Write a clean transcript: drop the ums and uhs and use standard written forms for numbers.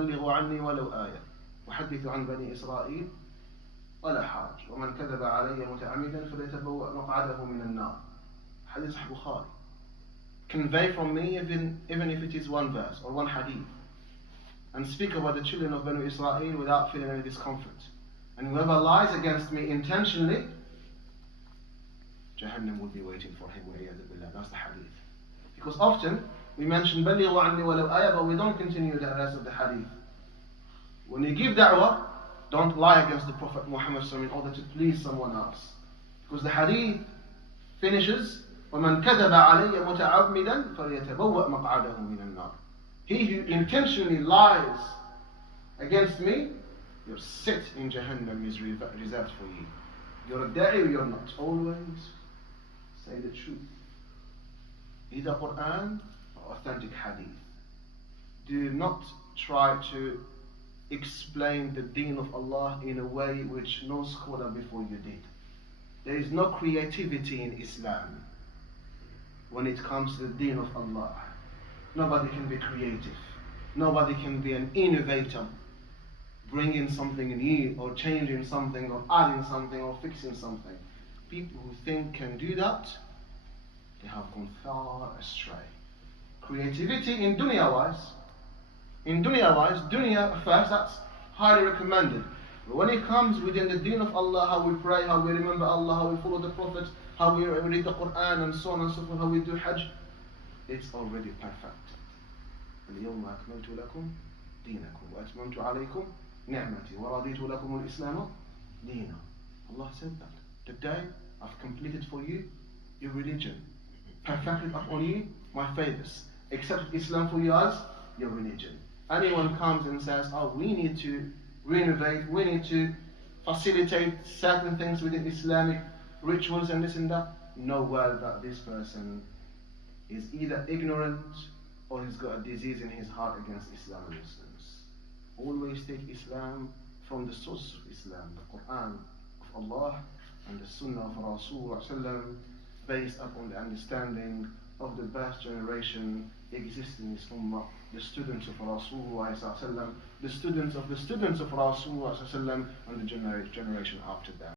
بلغوا عني ولو آية وحدثوا عن بني إسرائيل ولا حرج ومن كذب علي متعمدا فليتبوأ مقعده من النار. Hadith Sahih Bukhari. Convey from me even if it is one verse or one hadith, and speak about the children of Banu Israel without feeling any discomfort. And whoever lies against me intentionally, Jahannam will be waiting for him. That's the hadith. Because often we mention بلغوا عني ولو آية, but we don't continue the rest of the hadith. When you give da'wah, don't lie against the Prophet Muhammad in order to please someone else. Because the hadith finishes, وَمَنْ كَذَبَ عَلَيَّ مُتَعَمِّدًا فَلْيَتَبَوَّأْ مَقْعَدَهُ مِنَ النَّارِ. He who intentionally lies against me, your sit in Jahannam is reserved for you. You're a da'i or you're not. Always say the truth. Either Quran or authentic hadith. Do not try to explain the deen of Allah in a way which no scholar before you did. There is no creativity in Islam when it comes to the deen of Allah. Nobody can be creative. Nobody can be an innovator, bringing something new or changing something or adding something or fixing something. People who think can do that, they have gone far astray. Creativity in dunya-wise, dunya first, that's highly recommended. But when it comes within the deen of Allah, how we pray, how we remember Allah, how we follow the Prophet, how we read the Quran and so on and so forth, how we do Hajj, it's already perfect. اليوم أكملت لكم دينكم وأتممت عليكم نعمتي ورضيت لكم الإسلام دينا. Allah said that. Today I've completed for you your religion, perfected upon you my favors, accepted Islam for you as your religion. Anyone comes and says, oh, we need to renovate, we need to facilitate certain things within Islamic rituals and this and that, know well that this person is either ignorant or he's got a disease in his heart against Islam and Muslims. Always take Islam from the source of Islam, the Quran of Allah and the Sunnah of Rasulullah, based upon the understanding of the best generation existing in this ummah, the students of Rasulullah, the students of Rasulullah, and the generation after them.